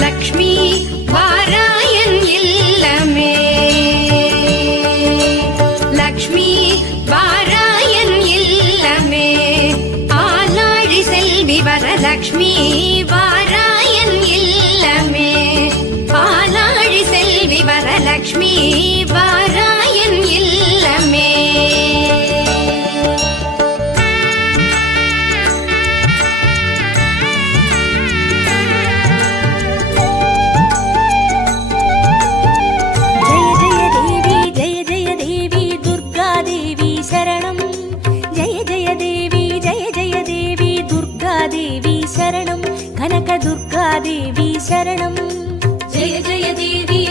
லக்ஷ்மி வாராயன் இல்லமே. லக்ஷ்மி வாராயன் இல்லமே. ஆலாழி செல்வி வரலக்ஷ்மி வாராயன் இல்லமே. ஆலாழி செல்வி வரலக்ஷ்மி வாராயன் இல்லமே. கனக துர்கா தேவி சரணம். ஜெய ஜெய தேவி